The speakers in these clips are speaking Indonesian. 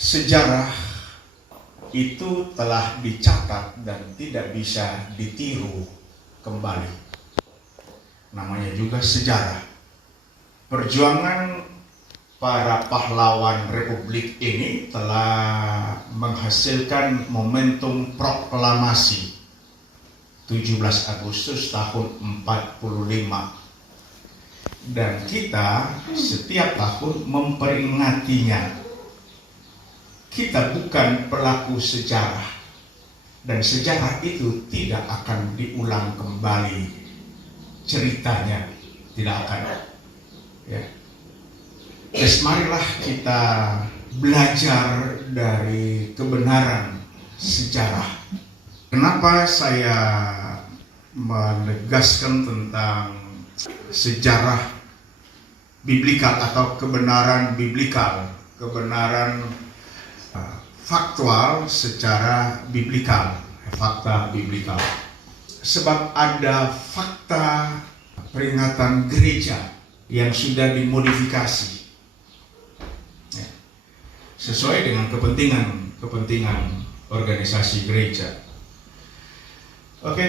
Sejarah itu telah dicatat dan tidak bisa ditiru kembali. Namanya juga sejarah. Perjuangan para pahlawan Republik ini telah menghasilkan momentum proklamasi 17 Agustus tahun 45. Dan kita setiap tahun memperingatinya. Kita bukan pelaku sejarah, dan sejarah itu tidak akan diulang kembali, ceritanya tidak akan. Ya. Terus marilah kita belajar dari kebenaran sejarah. Kenapa saya menegaskan tentang sejarah biblikal atau kebenaran biblikal, kebenaran faktual secara biblikal, fakta biblikal. Sebab ada fakta peringatan gereja yang sudah dimodifikasi ya, sesuai dengan kepentingan organisasi gereja. Oke,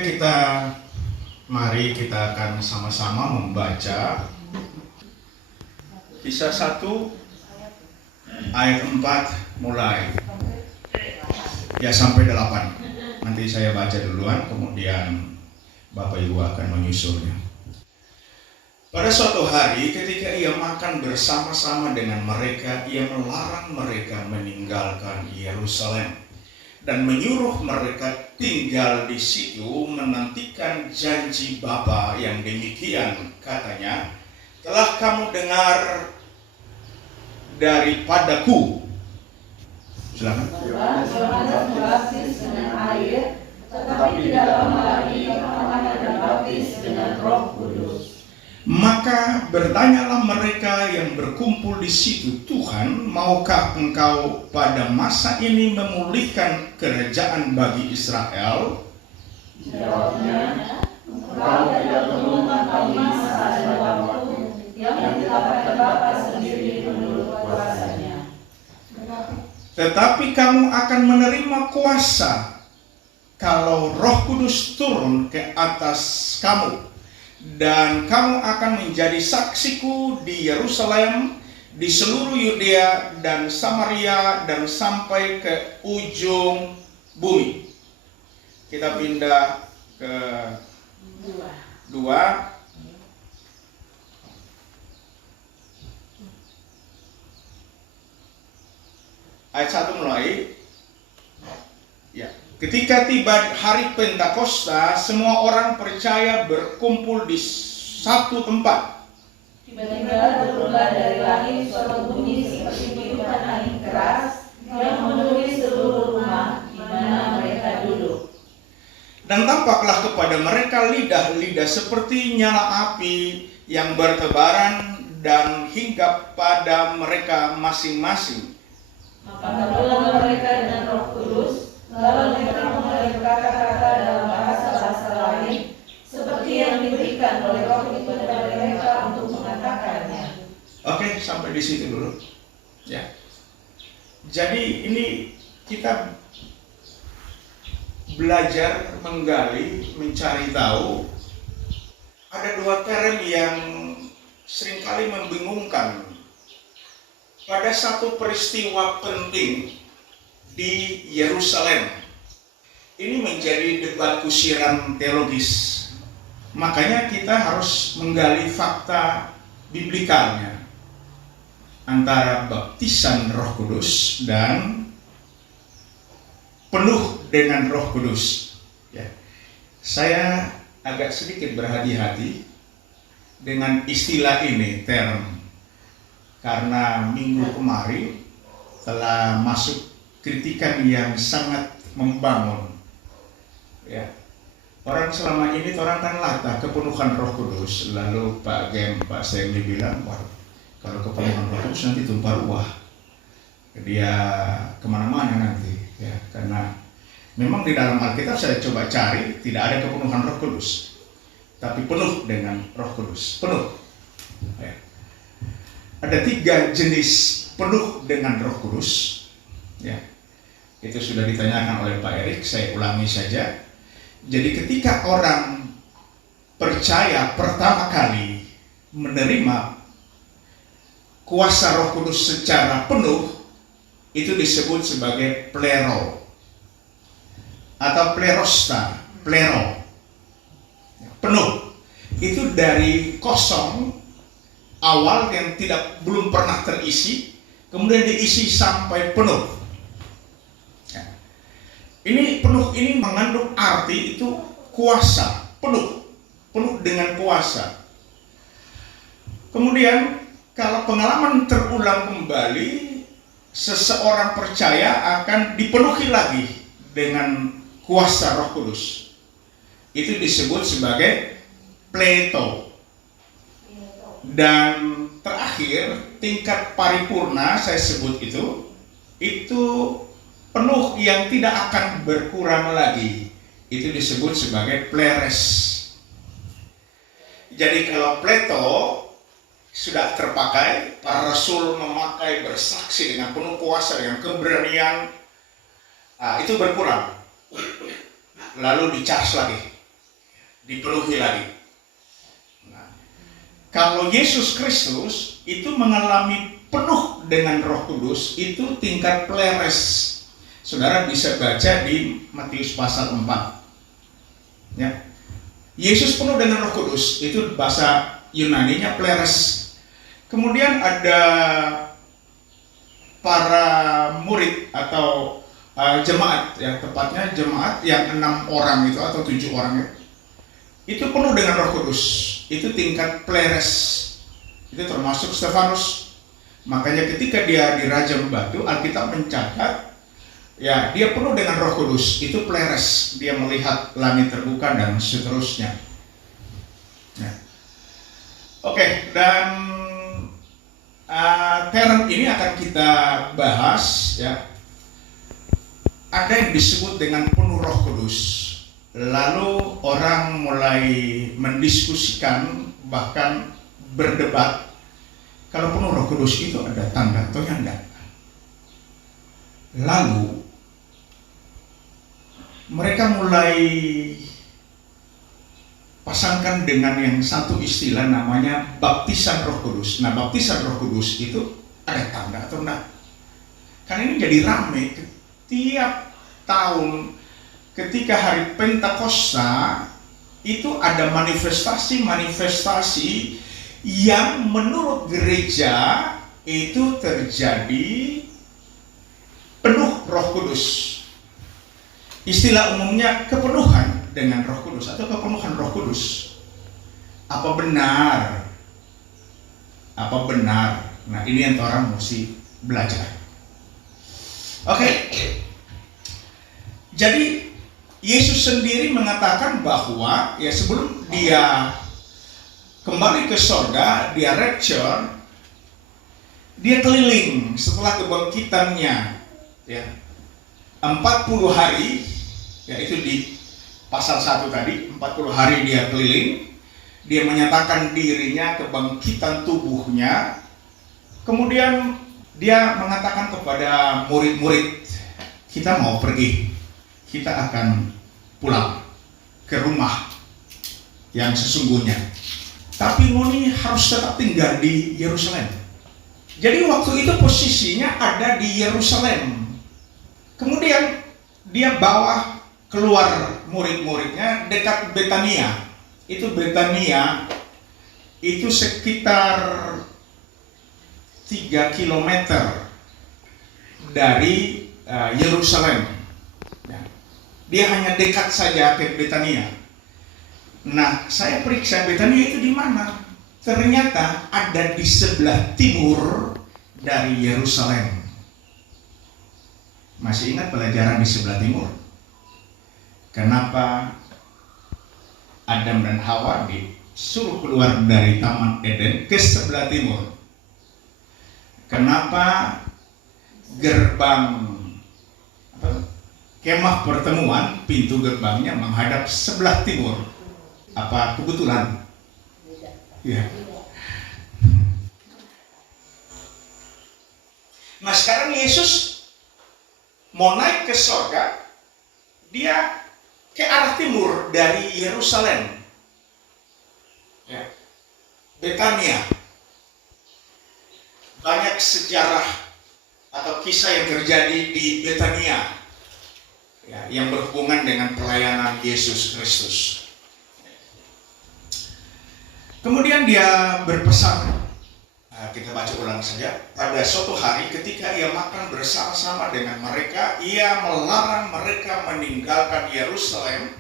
mari kita akan sama-sama membaca Kisah 1 ayat 4 mulai ya sampai 8. Nanti saya baca duluan, kemudian Bapak Ibu akan menyusulnya. Pada suatu hari ketika ia makan bersama-sama dengan mereka, ia melarang mereka meninggalkan Yerusalem dan menyuruh mereka tinggal di situ menantikan janji Bapa yang demikian. Katanya, telah kamu dengar daripadaku. Silakan. Yohanes membaptis dengan air, tetapi tidak lama lagi kamu akan dibaptis dengan Roh Kudus. Maka bertanyalah mereka yang berkumpul di situ, Tuhan, maukah engkau pada masa ini memulihkan kerajaan bagi Israel? Jawabnya, engkau tidak perlu mengetahui masa dan waktu yang ditetapkan Bapa sendiri menurut kuasanya. Tetapi kamu akan menerima kuasa kalau Roh Kudus turun ke atas kamu, dan kamu akan menjadi saksiku di Yerusalem, di seluruh Yudea dan Samaria, dan sampai ke ujung bumi. Kita pindah ke 2. Ayat 1 mulai. Ya. Ketika tiba hari Pentakosta, semua orang percaya berkumpul di satu tempat. Tiba-tiba turunlah dari langit suatu bunyi seperti tiupan angin keras yang memenuhi seluruh rumah di mana mereka duduk. Dan tampaklah kepada mereka lidah-lidah seperti nyala api yang bertebaran dan hinggap pada mereka masing-masing. Maka turunlah mereka dengan Roh Kudus, lalu mereka mulai berkata-kata dalam bahasa-bahasa lain, seperti yang diberikan oleh Roh itu kepada mereka untuk mengatakannya. Oke, sampai di situ dulu. Ya. Jadi ini kita belajar, menggali, mencari tahu. Ada 2 term yang seringkali membingungkan. Pada satu peristiwa penting di Yerusalem, ini menjadi debat kusiran teologis. Makanya kita harus menggali fakta biblikalnya antara baptisan Roh Kudus dan penuh dengan Roh Kudus. Ya. Saya agak sedikit berhati-hati dengan istilah ini, term, karena minggu kemarin telah masuk kritikan yang sangat membangun. Ya. Orang selama ini orang kan latah kepenuhan Roh Kudus, lalu Pak Semli bilang, wah, kalau kepenuhan Roh Kudus nanti tumpah ruah, dia kemana-mana nanti, ya, karena memang di dalam Alkitab saya coba cari tidak ada kepenuhan Roh Kudus, tapi penuh dengan Roh Kudus, penuh. Ya. Ada 3 jenis penuh dengan Roh Kudus. Ya, itu sudah ditanyakan oleh Pak Erik, saya ulangi saja. Jadi ketika orang percaya pertama kali menerima kuasa Roh Kudus secara penuh, itu disebut sebagai plero atau plerosta, plero, penuh. Itu dari kosong awal yang belum pernah terisi, kemudian diisi sampai penuh. Ya. Ini penuh ini mengandung arti itu kuasa, penuh dengan kuasa. Kemudian kalau pengalaman terulang kembali, seseorang percaya akan dipenuhi lagi dengan kuasa Roh Kudus. Itu disebut sebagai pleto. Dan terakhir, tingkat paripurna saya sebut itu penuh yang tidak akan berkurang lagi. Itu disebut sebagai pleres. Jadi kalau pleto sudah terpakai, para rasul memakai bersaksi dengan penuh kuasa, dengan keberanian, itu berkurang. Lalu dicas lagi, dipenuhi lagi. Nah, kalau Yesus Kristus itu mengalami penuh dengan Roh Kudus, itu tingkat pleres. Saudara bisa baca di Matius pasal 4. Ya. Yesus penuh dengan Roh Kudus, itu bahasa Yunaninya pleres. Kemudian ada para murid atau jemaat, ya tepatnya jemaat yang 6 orang itu atau 7 orang itu penuh dengan Roh Kudus. Itu tingkat pleres. Itu termasuk Stefanus. Makanya ketika dia dirajam batu, Alkitab mencatat, ya dia penuh dengan Roh Kudus. Itu pleres. Dia melihat langit terbuka dan seterusnya. Ya. Oke, dan term ini akan kita bahas, ya. Ada yang disebut dengan penuh Roh Kudus. Lalu orang mulai mendiskusikan, bahkan berdebat, kalau penuh Roh Kudus itu ada tanda atau enggak. Lalu mereka mulai pasangkan dengan yang satu istilah namanya baptisan Roh Kudus. Nah, baptisan Roh Kudus itu ada tanda atau enggak? Karena ini jadi ramai tiap tahun ketika hari Pentakosta itu ada manifestasi-manifestasi yang menurut gereja itu terjadi penuh Roh Kudus. Istilah umumnya kepenuhan dengan Roh Kudus atau kepenuhan Roh Kudus. Apa benar? Apa benar? Nah, ini yang orang mesti belajar. Oke. Jadi Yesus sendiri mengatakan bahwa ya sebelum dia kembali ke surga, dia rapture, dia keliling setelah kebangkitannya, ya 40 hari, yaitu di pasal 1 tadi, 40 hari dia keliling, dia menyatakan dirinya, kebangkitan tubuhnya, kemudian dia mengatakan kepada murid-murid, kita mau pergi, kita akan pulang ke rumah yang sesungguhnya. Tapi Ngoni harus tetap tinggal di Yerusalem. Jadi waktu itu posisinya ada di Yerusalem. Kemudian dia bawa keluar murid-muridnya dekat Betania. Itu Betania itu sekitar 3 kilometer dari Yerusalem. Dia hanya dekat saja ke Betania. Nah, saya periksa Betania itu di mana? Ternyata ada di sebelah timur dari Yerusalem. Masih ingat pelajaran di sebelah timur? Kenapa Adam dan Hawa disuruh keluar dari Taman Eden ke sebelah timur? Kenapa gerbang kemah pertemuan, pintu gerbangnya menghadap sebelah timur? Apa kebetulan? Ya. Nah, sekarang Yesus mau naik ke sorga, dia ke arah timur dari Yerusalem, ya, Betania. Banyak sejarah atau kisah yang terjadi di Betania, ya, yang berhubungan dengan pelayanan Yesus Kristus. Kemudian dia berpesan, kita baca ulang saja. Pada suatu hari ketika ia makan bersama-sama dengan mereka, ia melarang mereka meninggalkan Yerusalem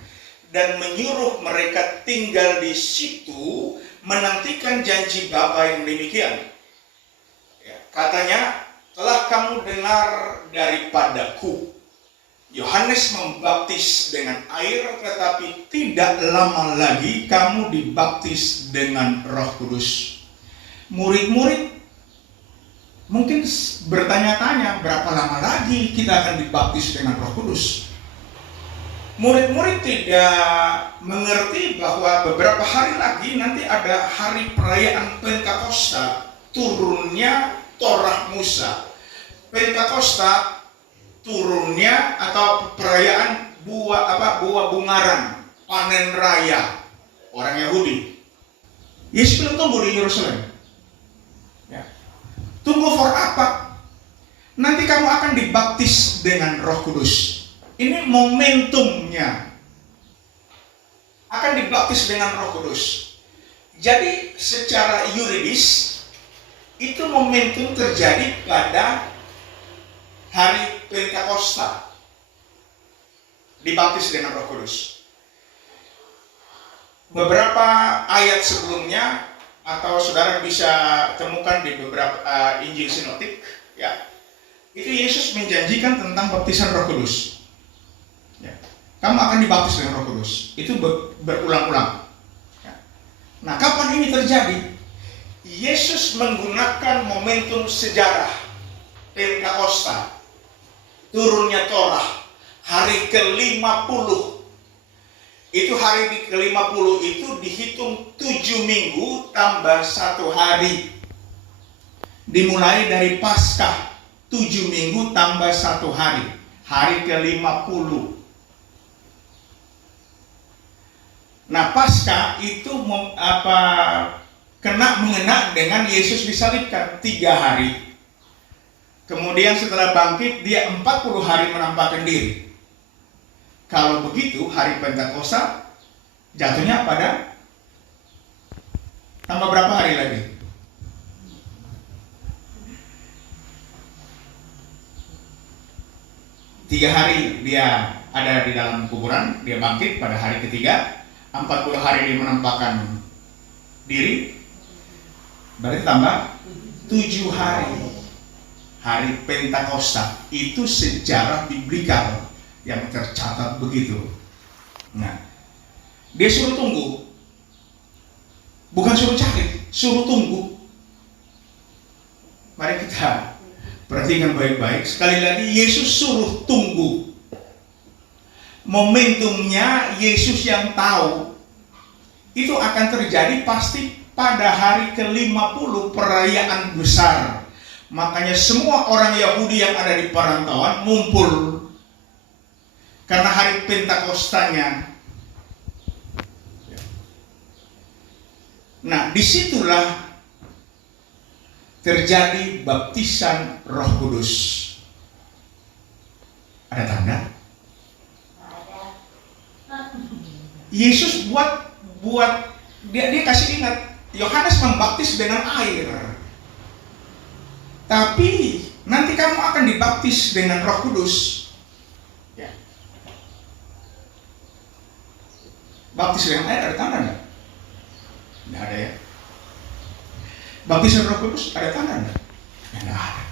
dan menyuruh mereka tinggal di situ menantikan janji Bapa yang demikian. Ya, katanya, telah kamu dengar daripadaku, Yohanes membaptis dengan air, tetapi tidak lama lagi kamu dibaptis dengan Roh Kudus. Murid-murid mungkin bertanya-tanya, berapa lama lagi kita akan dibaptis dengan Roh Kudus? Murid-murid tidak mengerti bahwa beberapa hari lagi nanti ada hari perayaan Pentakosta, turunnya Torah Musa. Pentakosta turunnya atau perayaan buah bungaran, panen raya orang Yahudi. Yesus belum tunggu di Yerusalem. Ya. Tunggu for apa? Nanti kamu akan dibaptis dengan Roh Kudus. Ini momentumnya. Akan dibaptis dengan Roh Kudus. Jadi secara yuridis itu momentum terjadi pada hari Pentakosta. Dibaptis dengan Roh Kudus. Beberapa ayat sebelumnya atau saudara bisa temukan di beberapa Injil sinoptik, ya, itu Yesus menjanjikan tentang baptisan Roh Kudus. Ya. Kamu akan dibaptis dengan Roh Kudus. Itu berulang-ulang. Ya. Nah, kapan ini terjadi? Yesus menggunakan momentum sejarah Pentakosta, turunnya Torah, hari ke-50. Itu hari ke-50 itu dihitung 7 minggu tambah 1 hari. Dimulai dari Paskah, 7 minggu tambah 1 hari. Hari ke-50. Nah, Paskah itu mengena dengan Yesus disalibkan 3 hari. Kemudian setelah bangkit, dia 40 hari menampakkan diri. Kalau begitu, hari Pentakosta jatuhnya pada tambah berapa hari lagi? Tiga hari dia ada di dalam kuburan, dia bangkit pada hari ketiga, 40 hari dia menampakkan diri, berarti tambah 7 hari. Hari Pentakosta itu sejarah biblikal yang tercatat begitu. Nah, dia suruh tunggu, bukan suruh cari, suruh tunggu. Mari kita perhatikan baik-baik. Sekali lagi, Yesus suruh tunggu. Momentumnya Yesus yang tahu itu akan terjadi pasti pada hari ke-50 perayaan besar. Makanya semua orang Yahudi yang ada di perantauan ngumpul. Karena hari Pentakostanya. Nah, disitulah terjadi baptisan Roh Kudus. Ada tanda? Yesus buat dia kasih ingat, Yohanes membaptis dengan air. Tapi nanti kamu akan dibaptis dengan Roh Kudus. Baptis dengan air ada tanda enggak? Enggak ada ya. Baptisan Roh Kudus ada tanda enggak? Enggak ada.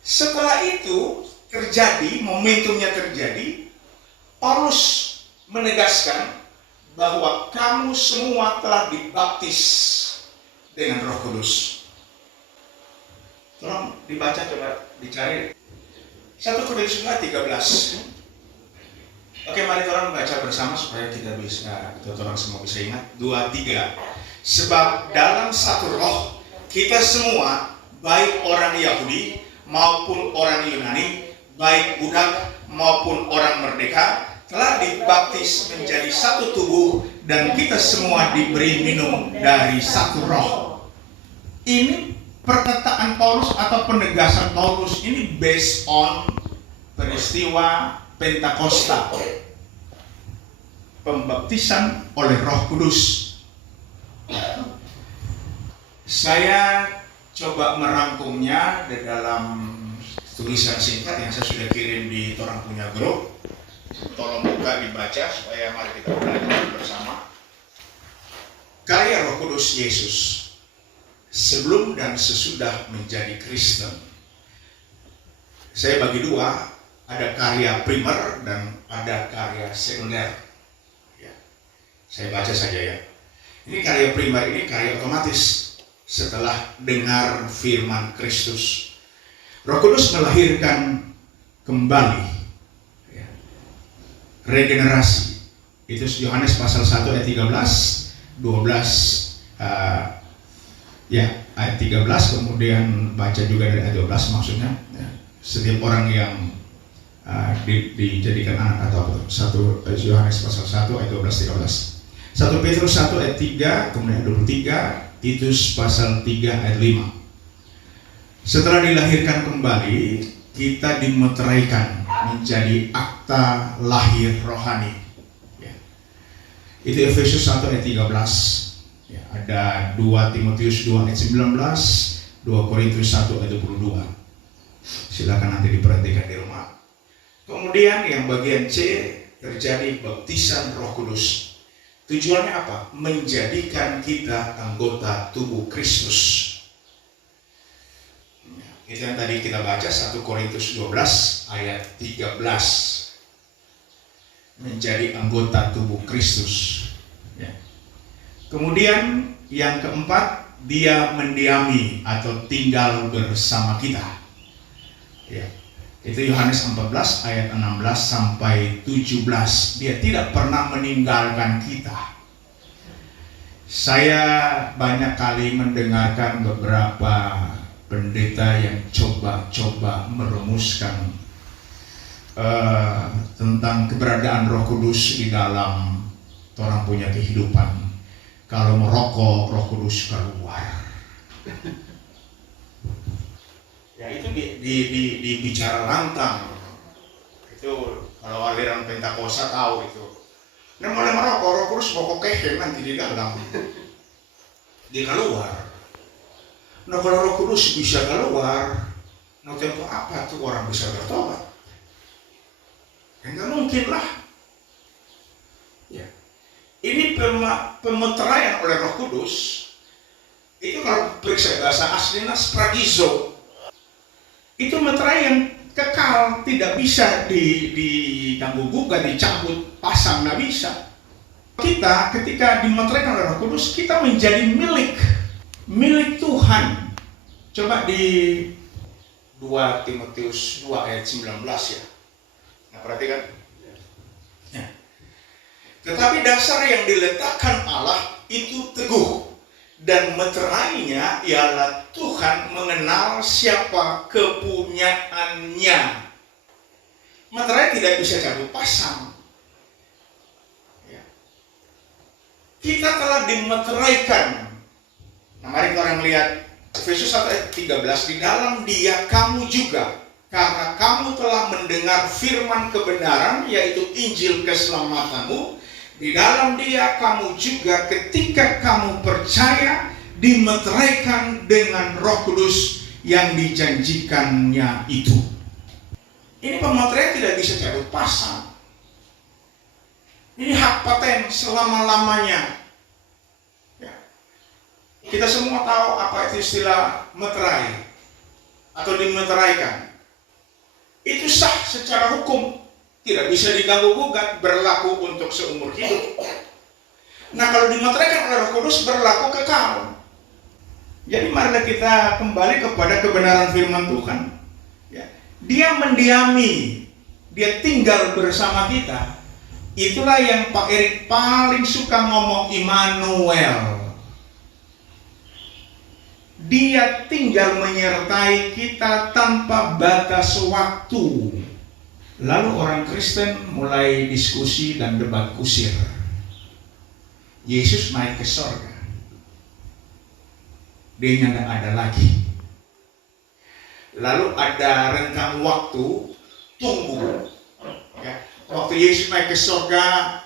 Setelah itu terjadi, momentumnya terjadi, Paulus menegaskan bahwa kamu semua telah dibaptis dengan Roh Kudus. Tolong dibaca, coba dicari 1 Korintus 13. Oke, mari orang baca bersama supaya kita semua bisa ingat. 2, 3. Sebab dalam satu roh kita semua, baik orang Yahudi maupun orang Yunani, baik budak maupun orang merdeka, telah dibaptis menjadi satu tubuh dan kita semua diberi minum dari satu roh. Ini perkataan Paulus atau penegasan Paulus ini based on peristiwa Pentakosta, pembaptisan oleh Roh Kudus. Saya coba merangkumnya di dalam tulisan singkat yang saya sudah kirim di Torang Punya Grup. Tolong buka dibaca supaya mari kita belajar bersama. Karya Roh Kudus Yesus sebelum dan sesudah menjadi Kristen. Saya bagi dua, ada karya primer dan ada karya sekunder. Ya. Saya baca saja ya. Ini karya primer, ini karya otomatis setelah dengar firman Kristus. Roh Kudus melahirkan kembali. Regenerasi. Itu Yohanes pasal 1 ayat 13, 12 ayat 13, kemudian baca juga dari ayat 12 maksudnya ya, setiap orang yang dijadikan anak atau 1 Yohanes pasal 1 ayat 12 13. 1 Petrus 1 ayat 3 kemudian 23, Titus pasal 3 ayat 5. Setelah dilahirkan kembali, kita dimeteraikan menjadi akta lahir rohani. Ya. Itu Efesus 1 ayat 13. Ya, ada 2 Timotius 2 ayat 19, 2 Korintus 1 ayat 22. Silakan nanti diperhatikan di rumah. Kemudian yang bagian C terjadi baptisan Roh Kudus. Tujuannya apa? Menjadikan kita anggota tubuh Kristus. Itu yang tadi kita baca 1 Korintus 12 ayat 13. Menjadi anggota tubuh Kristus. Ya. Kemudian yang keempat, dia mendiami atau tinggal bersama kita. Ya. Itu Yohanes 14 ayat 16 sampai 17. Dia tidak pernah meninggalkan kita. Saya banyak kali mendengarkan beberapa pendeta yang coba merumuskan tentang keberadaan Roh Kudus di dalam orang punya kehidupan. Kalau merokok, Roh Kudus keluar. Ya itu dibicara lantang. Itu kalau aliran Pentakosta tahu itu. Nah mulai merokok, Roh Kudus pokok keken nanti di dalam. Dia keluar. Nah kalau Roh Kudus bisa keluar, nah tempo apa tuh orang bisa bertobat? Ya nggak mungkin lah. Ya. Ini pemeteraian oleh Roh Kudus. Itu kalau periksa bahasa aslinya spragizo. Itu meterai yang kekal, tidak bisa diganggu gugat, dicabut, pasang, nggak bisa. Kita ketika dimeteraikan oleh Roh Kudus, kita menjadi milik Tuhan. Coba di 2 Timotius 2 ayat 19 ya. Nah perhatikan. Ya. Tetapi dasar yang diletakkan Allah itu teguh, dan meterainya ialah Tuhan mengenal siapa kepunyaannya. Meterai tidak bisa cabut pasang. Ya. Kita telah dimeteraikan. Nah mari kita lihat Efesus 1 ayat 13. Di dalam dia kamu juga, karena kamu telah mendengar firman kebenaran, yaitu Injil keselamatanmu. Di dalam dia kamu juga ketika kamu percaya dimeteraikan dengan Roh Kudus yang dijanjikannya itu. Ini pemeteraian tidak bisa cabut pasang. Ini hak paten selama-lamanya. Ya. Kita semua tahu apa itu istilah meterai atau dimeteraikan. Itu sah secara hukum. Tidak bisa diganggu gugat, berlaku untuk seumur hidup. Nah kalau dimeteraikan oleh Roh Kudus berlaku kekal. Jadi marilah kita kembali kepada kebenaran firman Tuhan. Ya. Dia mendiami, dia tinggal bersama kita. Itulah yang Pak Erik paling suka ngomong, Immanuel. Dia tinggal menyertai kita tanpa batas waktu. Lalu orang Kristen mulai diskusi dan debat kusir. Yesus naik ke sorga. Dia tidak ada lagi. Lalu ada rentang waktu tunggu. Ya. Waktu Yesus naik ke sorga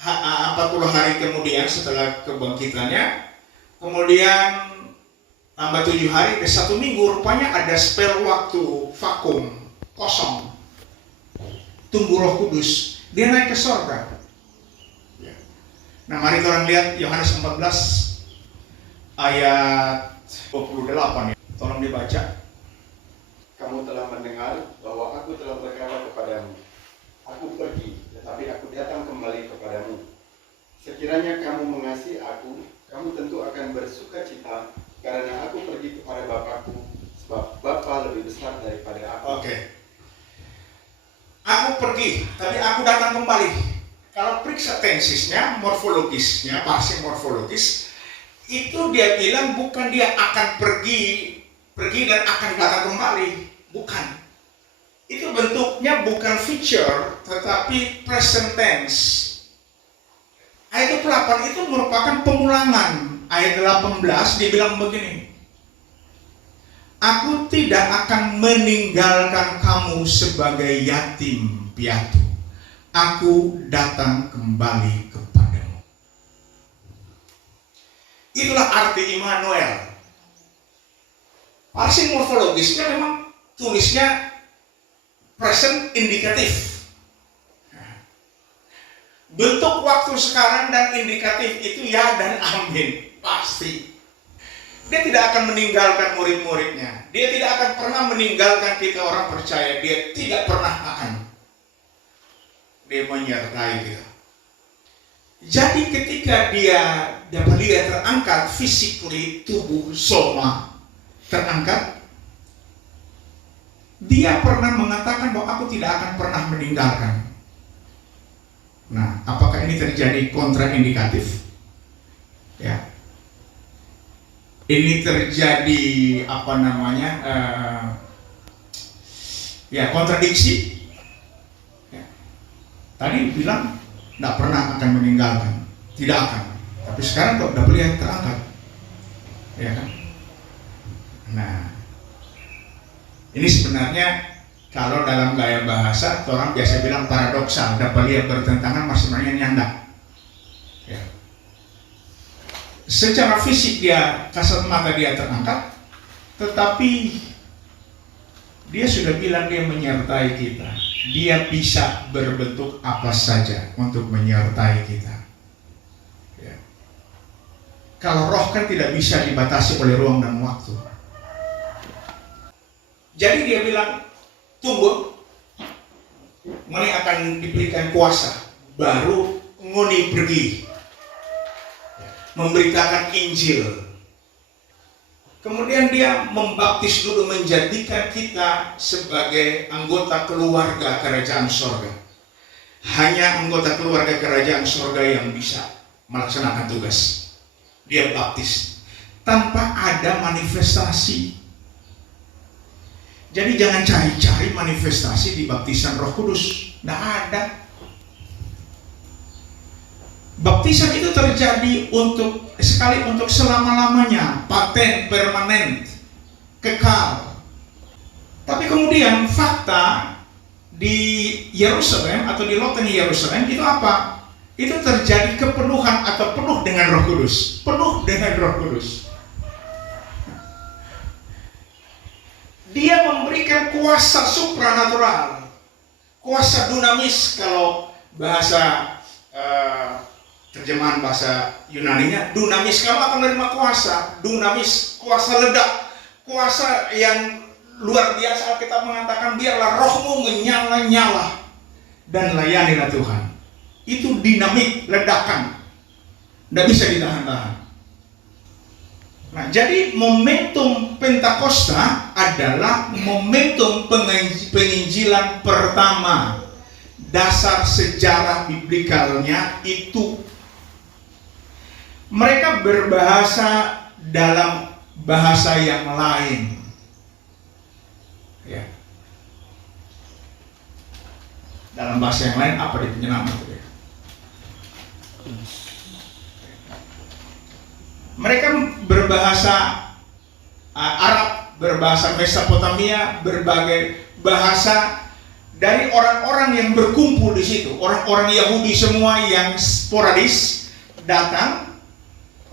40 hari kemudian setelah kebangkitannya, kemudian tambah 7 hari, ke 1 minggu, rupanya ada spare waktu, vakum, kosong. Tunggu Roh Kudus, dia naik ke sorga. Nah, mari kita lihat Yohanes 14 ayat 28 ya. Tolong dibaca. Kamu telah mendengar bahwa aku telah berkata kepadamu, aku pergi, tetapi aku datang kembali kepadamu. Sekiranya kamu mengasihi aku, kamu tentu akan bersuka cita, karena aku pergi kepada Bapakku, sebab Bapa lebih besar daripada aku. Oke. Aku pergi, tapi aku datang kembali. Kalau periksa tensisnya, morfologisnya, pasif morfologis, itu dia bilang bukan dia akan pergi dan akan datang kembali. Bukan. Itu bentuknya bukan future, tetapi present tense. Ayat 8 itu merupakan pengulangan. Ayat 18 dibilang begini. Aku tidak akan meninggalkan kamu sebagai yatim piatu. Aku datang kembali kepadamu. Itulah arti Immanuel. Arti morfologisnya memang tulisnya present indikatif. Bentuk waktu sekarang dan indikatif itu ya dan amin. Pasti. Dia tidak akan meninggalkan murid-muridnya. Dia tidak akan pernah meninggalkan kita orang percaya. Dia tidak pernah akan. Dia menyertai kita. Jadi ketika dia terangkat physically, tubuh soma terangkat, dia pernah mengatakan bahwa aku tidak akan pernah meninggalkan. Nah, apakah ini terjadi kontraindikatif? Ya. Ini terjadi kontradiksi. Ya. Tadi bilang tidak pernah akan meninggalkan, tidak akan. Tapi sekarang kok udah lihat terangkat, ya kan? Nah, ini sebenarnya kalau dalam gaya bahasa orang biasa bilang paradoksal, dapat lihat bertentangan, mas sebenarnya nyandak. Ya. Secara fisik dia kasat mata dia terangkat, tetapi dia sudah bilang dia menyertai kita. Dia bisa berbentuk apa saja untuk menyertai kita. Ya. Kalau roh kan tidak bisa dibatasi oleh ruang dan waktu. Jadi dia bilang, tunggu, ngoni akan diberikan kuasa, baru ngoni pergi memberitakan Injil. Kemudian dia membaptis dulu, menjadikan kita sebagai anggota keluarga kerajaan sorga. Hanya anggota keluarga kerajaan sorga yang bisa melaksanakan tugas. Dia baptis tanpa ada manifestasi. Jadi jangan cari-cari manifestasi di baptisan Roh Kudus. Tidak ada. Baptisan itu terjadi untuk selama-lamanya, paten, permanen, kekal. Tapi kemudian fakta di Yerusalem atau di loteng Yerusalem itu apa? Itu terjadi kepenuhan atau penuh dengan Roh Kudus. Penuh dengan Roh Kudus. Dia memberikan kuasa supranatural, kuasa dunamis. Kalau bahasa terjemahan bahasa Yunaninya, dunamis, kamu akan menerima kuasa. Dunamis, kuasa ledak, kuasa yang luar biasa. Kita mengatakan biarlah rohmu menyala-nyala dan layanilah Tuhan. Itu dinamik, ledakan, tidak bisa ditahan-tahan. Nah, jadi momentum Pentakosta adalah momentum penginjilan pertama. Dasar sejarah biblikalnya itu mereka berbahasa dalam bahasa yang lain. Ya. Dalam bahasa yang lain apa di penyelamat itu ya? Mereka berbahasa Arab, berbahasa Mesopotamia, berbagai bahasa dari orang-orang yang berkumpul di situ, orang-orang Yahudi semua yang sporadis datang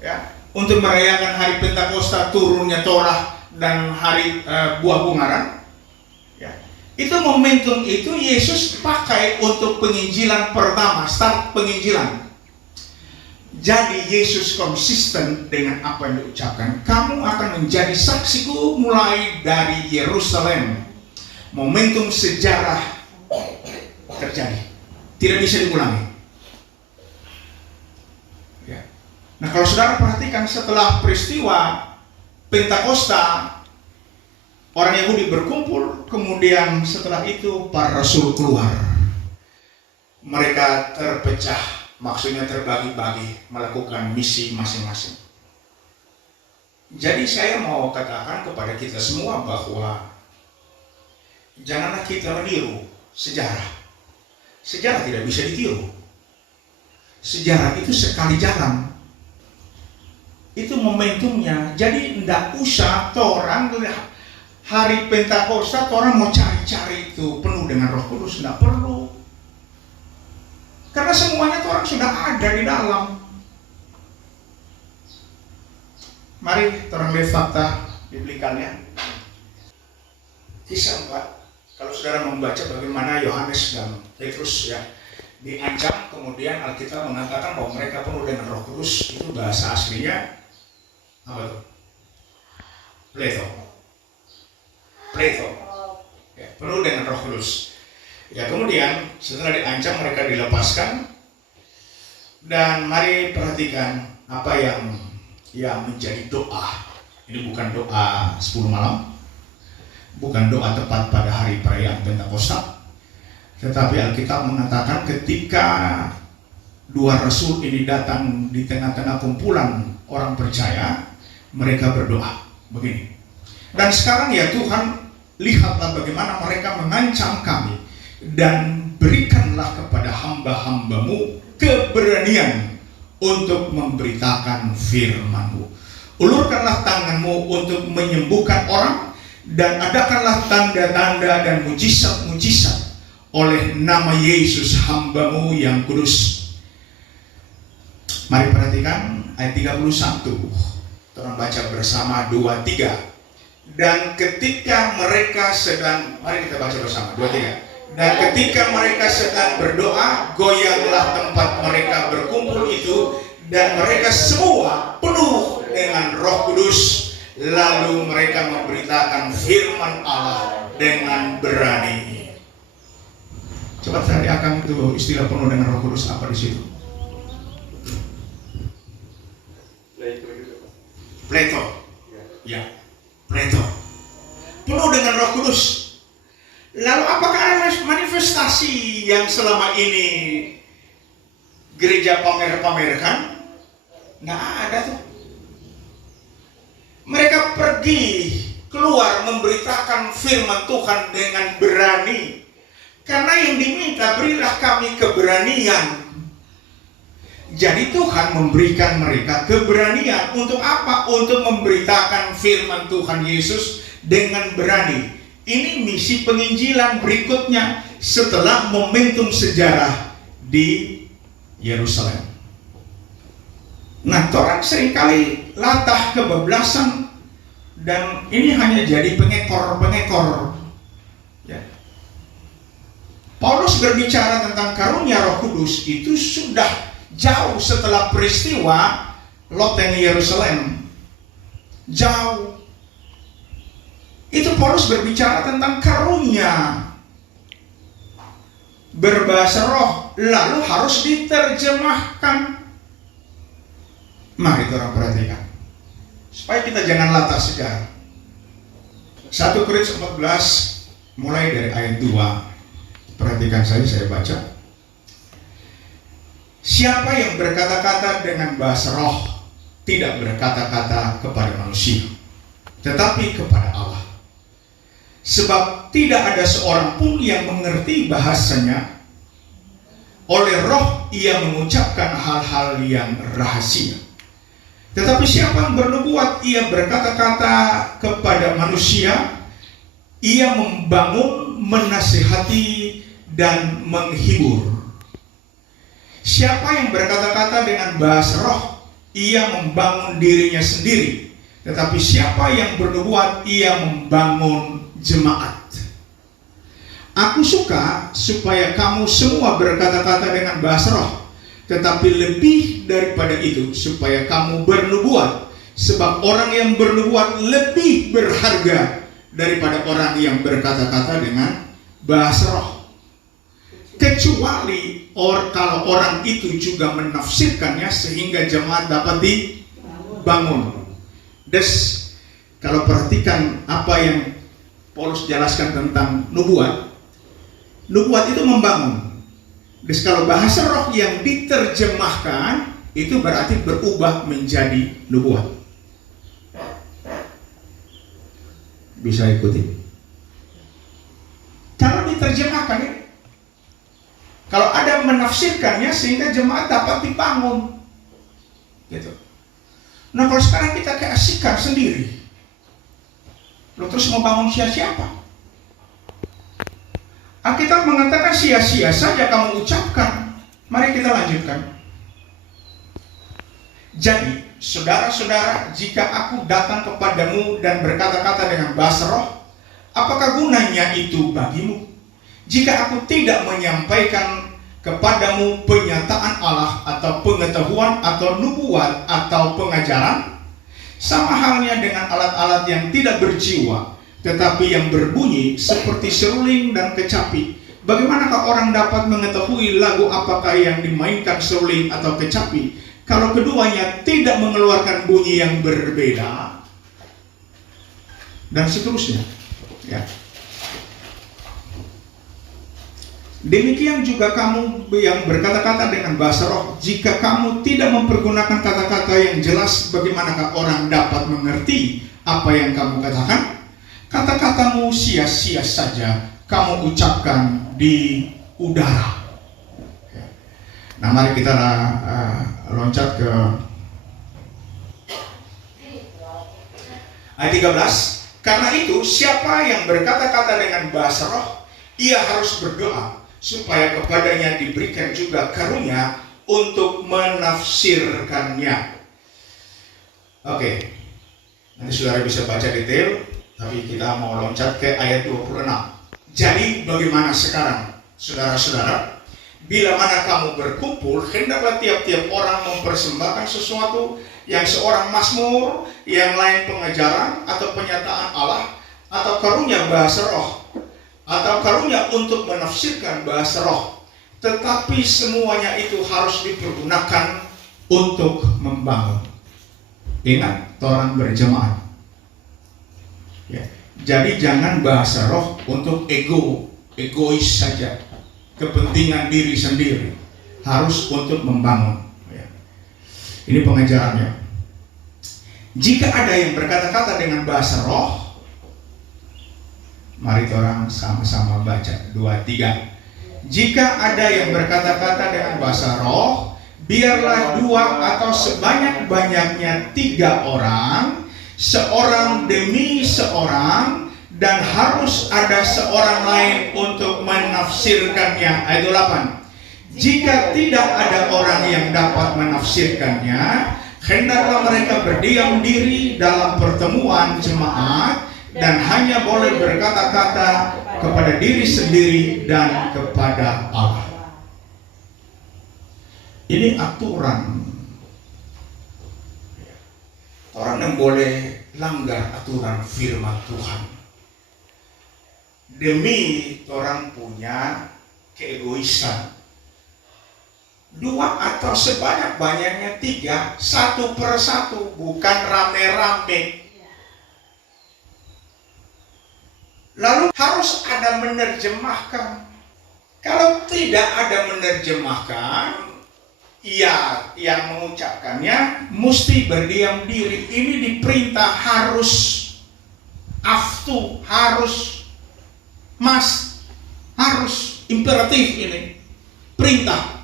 ya untuk merayakan hari Pentakosta, turunnya Torah dan hari buah bungaran. Ya. Itu momentum itu Yesus pakai untuk penginjilan pertama, start penginjilan. Jadi Yesus konsisten dengan apa yang diucapkan. Kamu akan menjadi saksiku mulai dari Yerusalem. Momentum sejarah terjadi, tidak bisa diulangi. Ya. Nah, kalau saudara perhatikan setelah peristiwa Pentakosta, orang Yahudi berkumpul, kemudian setelah itu para rasul keluar. Mereka terpecah. Maksudnya terbagi-bagi melakukan misi masing-masing. Jadi saya mau katakan kepada kita semua bahwa janganlah kita meniru sejarah. Sejarah tidak bisa ditiru. Sejarah itu sekali jalan. Itu momentumnya. Jadi tidak usah orang hari Pentakosta orang mau cari-cari itu penuh dengan Roh Kudus, tidak perlu. Karena semuanya orang sudah ada di dalam. Mari kita lihat fakta biblikalnya. Kisah 4. Kalau saudara membaca bagaimana Yohanes dan Petrus ya diancam, kemudian Alkitab mengatakan bahwa mereka penuh dengan Roh Kudus, itu bahasa aslinya apa tuh? Pleto. Ya, penuh dengan Roh Kudus. Ya, kemudian setelah diancam mereka dilepaskan. Dan mari perhatikan apa yang menjadi doa. Ini bukan doa 10 malam, bukan doa tepat pada hari perayaan Pentakosta, tetapi Alkitab mengatakan ketika dua rasul ini datang di tengah-tengah kumpulan orang percaya, mereka berdoa begini. Dan sekarang ya Tuhan, lihatlah bagaimana mereka mengancam kami, dan berikanlah kepada hamba-hambamu keberanian untuk memberitakan firman-Mu. Ulurkanlah tangan-Mu untuk menyembuhkan orang, dan adakanlah tanda-tanda dan mujizat-mujizat oleh nama Yesus hamba-Mu yang kudus. Mari perhatikan ayat 31. Kita baca bersama 2-3. Dan ketika mereka sedang, mari kita baca bersama 2-3. Dan ketika mereka sedang berdoa, goyanglah tempat mereka berkumpul itu, dan mereka semua penuh dengan Roh Kudus. Lalu mereka memberitakan firman Allah dengan berani. Coba cari akan itu istilah penuh dengan Roh Kudus apa di situ? Pleto. Ya, Pleto. Penuh dengan Roh Kudus. Lalu apakah ada manifestasi yang selama ini gereja pamer-pamerkan? Nggak ada tuh. Mereka pergi keluar memberitakan firman Tuhan dengan berani. Karena yang diminta, berilah kami keberanian. Jadi Tuhan memberikan mereka keberanian. Untuk apa? Untuk memberitakan firman Tuhan Yesus dengan berani. Ini misi penginjilan berikutnya setelah momentum sejarah di Yerusalem. Nah, orang seringkali latah kebablasan, dan ini hanya jadi pengekor. Ya. Paulus berbicara tentang karunia Roh Kudus itu sudah jauh setelah peristiwa loteng Yerusalem. Jauh. Itu Paulus berbicara tentang karunia berbahasa roh, lalu harus diterjemahkan. Mari kita perhatikan supaya kita jangan latah sejarah. 1 Korintus 14 mulai dari ayat 2. Perhatikan saya baca. Siapa yang berkata-kata dengan bahasa roh tidak berkata-kata kepada manusia, tetapi kepada Allah. Sebab tidak ada seorang pun yang mengerti bahasanya. Oleh roh ia mengucapkan hal-hal yang rahasia. Tetapi siapa yang bernubuat, ia berkata-kata kepada manusia, ia membangun, menasihati, dan menghibur. Siapa yang berkata-kata dengan bahasa roh, ia membangun dirinya sendiri. Tetapi siapa yang bernubuat, ia membangun jemaat. Aku suka supaya kamu semua berkata-kata dengan bahasa roh, tetapi lebih daripada itu supaya kamu bernubuat, sebab orang yang bernubuat lebih berharga daripada orang yang berkata-kata dengan bahasa roh. Kecuali kalau orang itu juga menafsirkannya sehingga jemaat dapat dibangun. Kalau perhatikan apa yang Paulus jelaskan tentang nubuat itu membangun. Kalau bahasa roh yang diterjemahkan itu berarti berubah menjadi nubuat. Bisa ikuti? Kalau diterjemahkan ya. Kalau ada menafsirkannya sehingga jemaat dapat dibangun. Gitu. Nah, kalau sekarang kita keasikan sendiri. Lo terus mau bangun siapa? Alkitab mengatakan sia-sia saja kamu ucapkan. Mari kita lanjutkan. Jadi, saudara-saudara, jika aku datang kepadamu dan berkata-kata dengan bahasa roh, apakah gunanya itu bagimu? Jika aku tidak menyampaikan kepadamu penyataan Allah atau pengetahuan atau nubuat atau pengajaran, sama halnya dengan alat-alat yang tidak berjiwa, tetapi yang berbunyi seperti seruling dan kecapi. Bagaimanakah orang dapat mengetahui lagu apakah yang dimainkan seruling atau kecapi, kalau keduanya tidak mengeluarkan bunyi yang berbeda? Dan seterusnya. Ya. Demikian juga kamu yang berkata-kata dengan bahasa roh, jika kamu tidak mempergunakan kata-kata yang jelas, bagaimanakah orang dapat mengerti apa yang kamu katakan? Kata-katamu sia-sia saja kamu ucapkan di udara. Nah, mari kita loncat ke ayat 13. Karena itu, siapa yang berkata-kata dengan bahasa roh, ia harus berdoa supaya kepadanya diberikan juga karunia untuk menafsirkannya. Oke, nanti saudara bisa baca detail, tapi kita mau loncat ke ayat 26. Jadi bagaimana sekarang, saudara-saudara? Bila mana kamu berkumpul, hendaklah tiap-tiap orang mempersembahkan sesuatu, yang seorang mazmur, yang lain pengajaran atau penyataan Allah, atau karunia bahasa roh, atau karunia untuk menafsirkan bahasa roh. Tetapi semuanya itu harus dipergunakan untuk membangun. Ingat, orang berjemaat. Ya. Jadi jangan bahasa roh untuk egois saja, kepentingan diri sendiri. Harus untuk membangun. Ya. Ini pengajarannya. Jika ada yang berkata-kata dengan bahasa roh, mari orang sama-sama baca 2-3. Jika ada yang berkata-kata dengan bahasa roh, biarlah 2 atau sebanyak-banyaknya 3 orang, seorang demi seorang, dan harus ada seorang lain untuk menafsirkannya. Ayat 8. Jika tidak ada orang yang dapat menafsirkannya, hendaklah mereka berdiam diri dalam pertemuan jemaat, dan hanya boleh berkata-kata kepada diri sendiri dan kepada Allah. Ini aturan. Orang yang boleh langgar aturan firman Tuhan demi orang punya keegoisan. 2 atau sebanyak-banyaknya 3, 1 per 1, bukan rame-rame. Lalu harus ada menerjemahkan. Kalau tidak ada menerjemahkan, ya yang mengucapkannya mesti berdiam diri. Ini diperintah harus aftu, harus, harus, imperatif ini, perintah.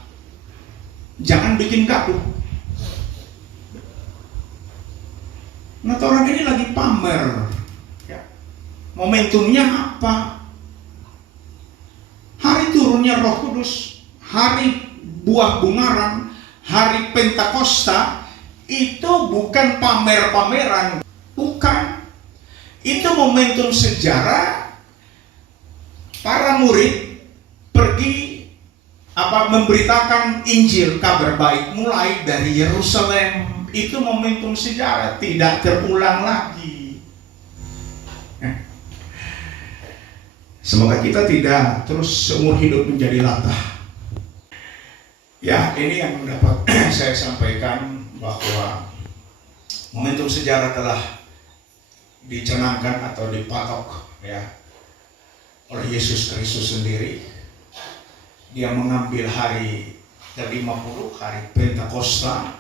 Jangan bikin gaduh. Nah, orang ini lagi pamer. Ya. Momentumnya apa? Hari turunnya Roh Kudus, hari buah bungaran, hari Pentakosta, itu bukan pamer-pameran, bukan. Itu momentum sejarah para murid pergi memberitakan Injil, kabar baik mulai dari Yerusalem. Itu momentum sejarah, tidak terulang lagi. Semoga kita tidak terus seumur hidup menjadi latah. Ya, ini yang dapat saya sampaikan, bahwa momentum sejarah telah dicanangkan atau dipatok ya oleh Yesus Kristus sendiri. Dia mengambil hari ke-50, hari Pentakosta,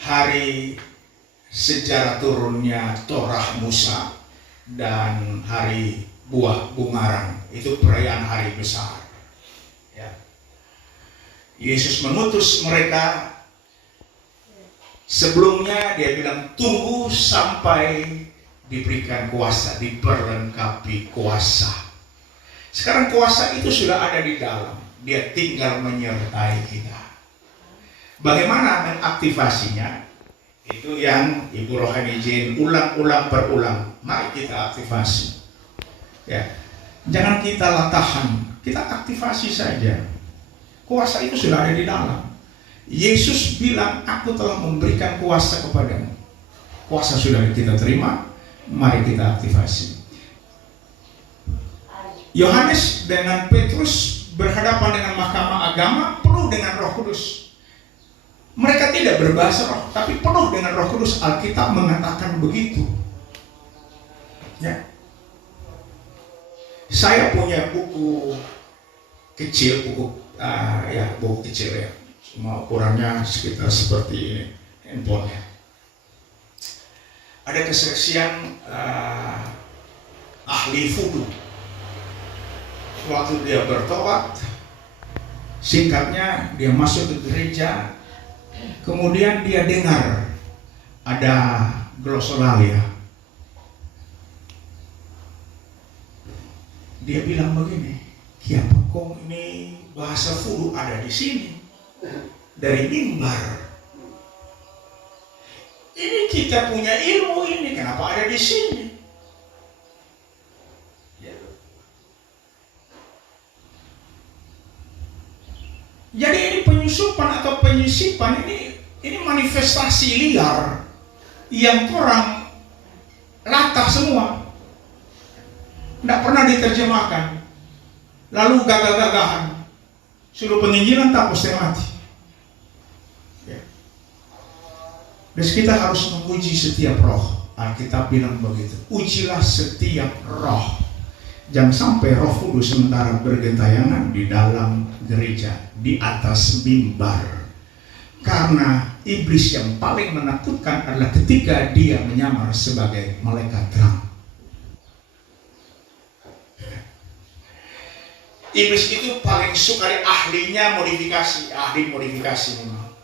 hari sejarah turunnya Torah Musa, dan hari buah bungaran. Itu perayaan hari besar ya. Yesus mengutus mereka. Sebelumnya dia bilang tunggu sampai diberikan kuasa, diperlengkapi kuasa. Sekarang kuasa itu sudah ada di dalam, dia tinggal menyertai kita. Bagaimana mengaktifasinya? Itu yang Ibu Rohani Jane ulang-ulang berulang. Mari kita aktifasi. Ya, jangan kita latahan, kita aktivasi saja. Kuasa itu sudah ada di dalam. Yesus bilang, aku telah memberikan kuasa kepadamu. Kuasa sudah kita terima, mari kita aktivasi. Yohanes dengan Petrus berhadapan dengan mahkamah agama penuh dengan Roh Kudus. Mereka tidak berbahasa roh, tapi penuh dengan Roh Kudus. Alkitab mengatakan begitu. Ya. Saya punya buku kecil, buku kecil ya. Cuma ukurannya sekitar seperti ini, handphonenya. Ada kesaksian ahli fudu. Waktu dia bertobat, singkatnya dia masuk ke gereja, kemudian dia dengar ada glosolalia. Dia bilang begini, kenapa kok ini bahasa fudu ada di sini? Dari mimbar. Ini kita punya ilmu ini, kenapa ada di sini? Jadi ini penyusupan atau penyisipan ini manifestasi liar yang orang latah semua, tidak pernah diterjemahkan, lalu gagah-gagahan, suruh penginjilan tak pasti mati. Ya. Dan kita harus menguji setiap roh. Alkitab bilang begitu, ujilah setiap roh. Jangan sampai Roh Kudus sementara bergentayangan di dalam gereja, di atas mimbar. Karena iblis yang paling menakutkan adalah ketika dia menyamar sebagai malaikat terang. Iblis itu paling suka ahlinya modifikasi, ahli modifikasi memang.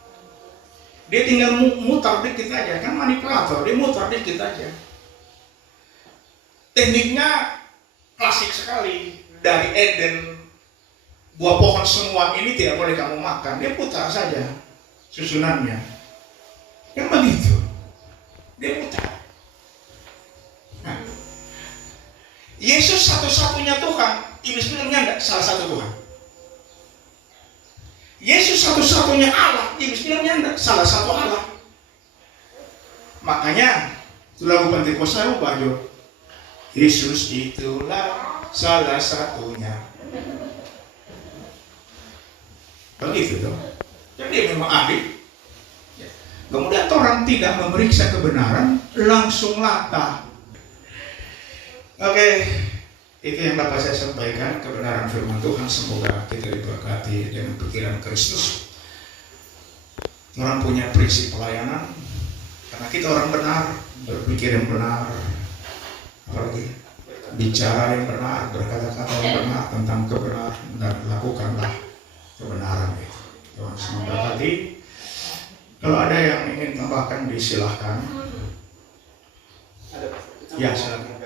Dia tinggal mutar dikit aja, kan manipulator, dia mutar dikit aja. Tekniknya klasik sekali, dari Eden, buah pohon semua ini tidak boleh kamu makan, dia putar saja susunannya, yang begitu, dia putar. Nah, Yesus satu-satunya Tuhan, iblis bilangnya enggak, salah satu Tuhan. Yesus satu-satunya Allah, iblis bilangnya enggak, salah satu Allah. Makanya itu lagu Pentakosta Bajo, Yesus itulah salah satunya. Begitu dong. Jadi dia memang ahli. Kemudian orang tidak memeriksa kebenaran, langsung latah. Oke, itu yang dapat saya sampaikan, kebenaran firman Tuhan. Semoga kita diberkati dengan pikiran Kristus. Orang punya prinsip pelayanan, karena kita orang benar, berpikir yang benar, apalagi bicara yang benar, berkata-kata yang benar tentang kebenaran, dan lakukanlah kebenaran itu. Tuhan Yesus memberkati. Kalau ada yang ingin tambahkan, disilahkan. Ada Pastor. Ya, silakan.